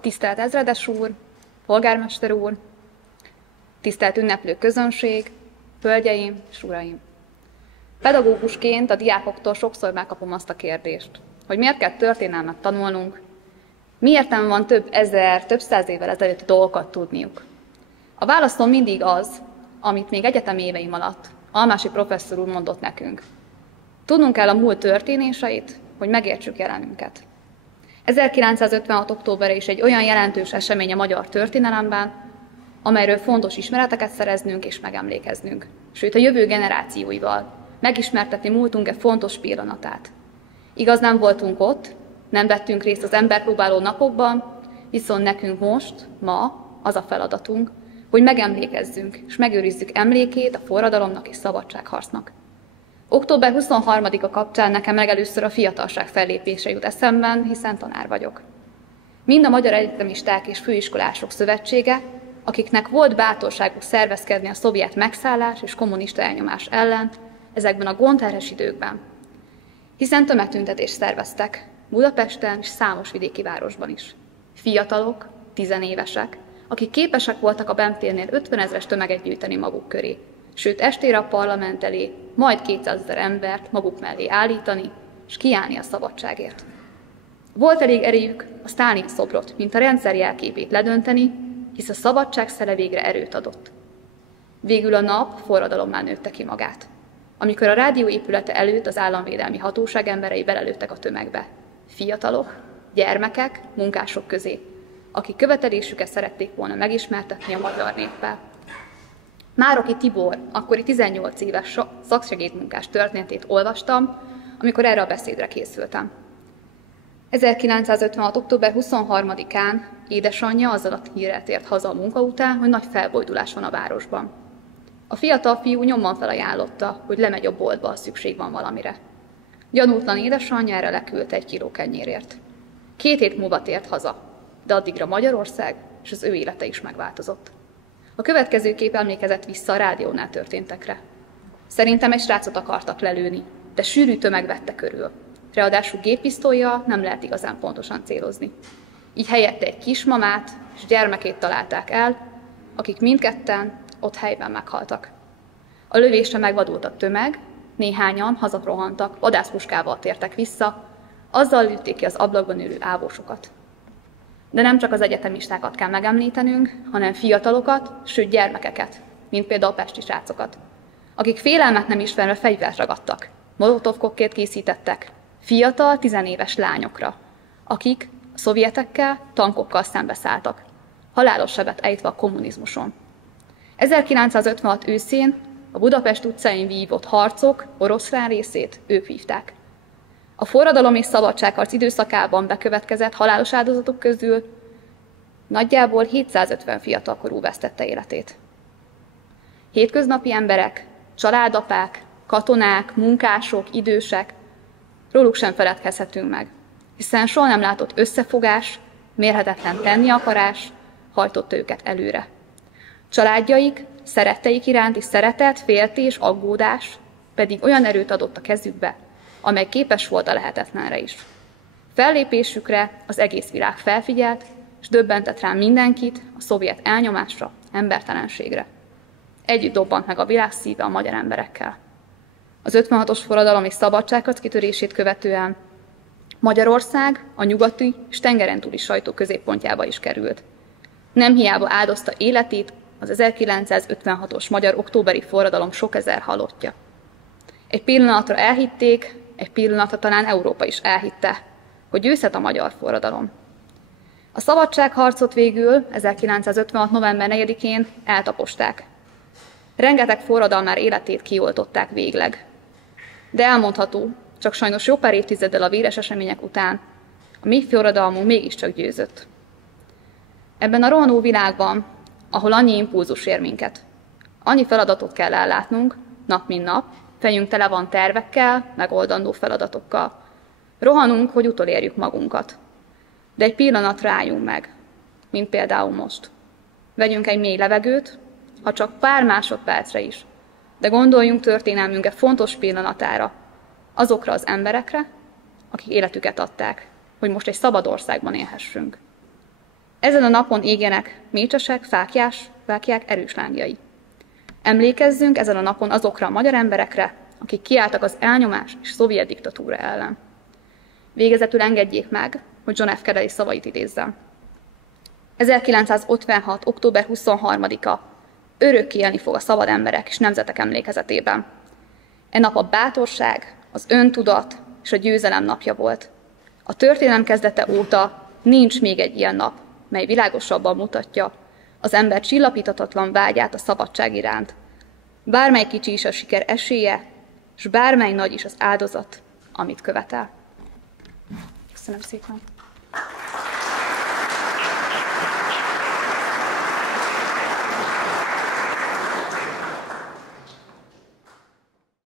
Tisztelt ezredes úr, polgármester úr, tisztelt ünneplő közönség, hölgyeim és uraim! Pedagógusként a diákoktól sokszor megkapom azt a kérdést, hogy miért kell történelmet tanulnunk, miért nem van több ezer, több száz évvel ezelőtti dolgokat tudniuk. A válaszom mindig az, amit még egyetemi éveim alatt Almási professzor úr mondott nekünk. Tudnunk kell a múlt történéseit, hogy megértsük jelenünket. 1956. októbere is egy olyan jelentős esemény a magyar történelemben, amelyről fontos ismereteket szereznünk és megemlékeznünk, sőt a jövő generációival megismertetni múltunk-e fontos pillanatát. Igaz, nem voltunk ott, nem vettünk részt az emberpróbáló napokban, viszont nekünk most, ma az a feladatunk, hogy megemlékezzünk és megőrizzük emlékét a forradalomnak és szabadságharcnak. Október 23-a kapcsán nekem legelőször a fiatalság fellépése jut eszemben, hiszen tanár vagyok. Mind a Magyar Egyetemisták és Főiskolások Szövetsége, akiknek volt bátorságuk szervezkedni a szovjet megszállás és kommunista elnyomás ellen ezekben a gondterhes időkben. Hiszen tömegtüntetést szerveztek Budapesten és számos vidéki városban is. Fiatalok, tizenévesek, akik képesek voltak a Bemptérnél 50 000-es tömeget gyűjteni maguk köré, sőt estére a parlament elé majd 200 000 embert maguk mellé állítani, és kiállni a szabadságért. Volt elég erejük a Sztálin szobrot, mint a rendszer jelképét ledönteni, hisz a szabadság szele végre erőt adott. Végül a nap forradalommá nőtte ki magát, amikor a rádió épülete előtt az államvédelmi hatóság emberei belelőttek a tömegbe. Fiatalok, gyermekek, munkások közé, akik követelésüket szerették volna megismertetni a magyar néppel. Mároki Tibor, akkori 18 éves szaksegédmunkás történetét olvastam, amikor erre a beszédre készültem. 1956. október 23-án édesanyja azzal a hírrel tért haza a munka után, hogy nagy felbojdulás van a városban. A fiatal fiú nyomban felajánlotta, hogy lemegy a boltba, ha szükség van valamire. Gyanútlan édesanyja erre leküldte 1 kiló kenyérért. 2 hét múlva tért haza, de addigra Magyarország és az ő élete is megváltozott. A következő kép emlékezett vissza a rádiónál történtekre. Szerintem egy srácot akartak lelőni, de sűrű tömeg vette körül. Ráadásul géppisztollyal nem lehet igazán pontosan célozni. Így helyette egy kismamát és gyermekét találták el, akik mindketten ott helyben meghaltak. A lövésre megvadult a tömeg, néhányan hazarohantak, vadászpuskával tértek vissza, azzal lőtték ki az ablakban ülő ávosokat. De nem csak az egyetemistákat kell megemlítenünk, hanem fiatalokat, sőt gyermekeket, mint például a pesti srácokat, akik félelmet nem ismerve fegyvert ragadtak, molotov koktét készítettek, fiatal, 10 éves lányokra, akik a szovjetekkel, tankokkal szembeszálltak, halálos sebet ejtve a kommunizmuson. 1956 őszén a Budapest utcáin vívott harcok oroszlán részét ők vívták. A forradalom és szabadságharc időszakában bekövetkezett halálos áldozatok közül nagyjából 750 fiatalkorú vesztette életét. Hétköznapi emberek, családapák, katonák, munkások, idősek, róluk sem feledkezhetünk meg, hiszen soha nem látott összefogás, mérhetetlen tenni akarás hajtotta őket előre. Családjaik, szeretteik iránti szeretet, féltés, aggódás pedig olyan erőt adott a kezükbe, amely képes volt a lehetetlenre is. Fellépésükre az egész világ felfigyelt, és döbbentett rá mindenkit a szovjet elnyomásra, embertelenségre. Együtt dobbant meg a világ szíve a magyar emberekkel. Az 56-os forradalom és szabadságharc kitörését követően Magyarország a nyugati és tengeren túli sajtó középpontjába is került. Nem hiába áldozta életét az 1956-os magyar októberi forradalom sok ezer halottja. Egy pillanatra elhitték, egy pillanatra talán Európa is elhitte, hogy győzhet a magyar forradalom. A szabadságharcot végül 1956. november 4-én eltaposták. Rengeteg forradalmár életét kioltották végleg. De elmondható, csak sajnos jó pár évtizeddel a véres események után, a mi forradalmunk mégiscsak győzött. Ebben a rohanó világban, ahol annyi impulzus ér minket, annyi feladatot kell ellátnunk, nap mint nap, fejünk tele van tervekkel, megoldandó feladatokkal. Rohanunk, hogy utolérjük magunkat. De egy pillanatra álljunk meg, mint például most. Vegyünk egy mély levegőt, ha csak pár másodpercre is, de gondoljunk történelmünkre fontos pillanatára, azokra az emberekre, akik életüket adták, hogy most egy szabad országban élhessünk. Ezen a napon égjenek mécsesek, fáklyák erős lángjai. Emlékezzünk ezen a napon azokra a magyar emberekre, akik kiálltak az elnyomás és szovjet diktatúra ellen. Végezetül engedjék meg, hogy John F. Kennedy szavait idézzem. 1956. október 23-a örökké élni fog a szabad emberek és nemzetek emlékezetében. E nap a bátorság, az öntudat és a győzelem napja volt. A történelem kezdete óta nincs még egy ilyen nap, mely világosabban mutatja az ember csillapíthatatlan vágyát a szabadság iránt. Bármely kicsi is a siker esélye, és bármely nagy is az áldozat, amit követel. Köszönöm szépen!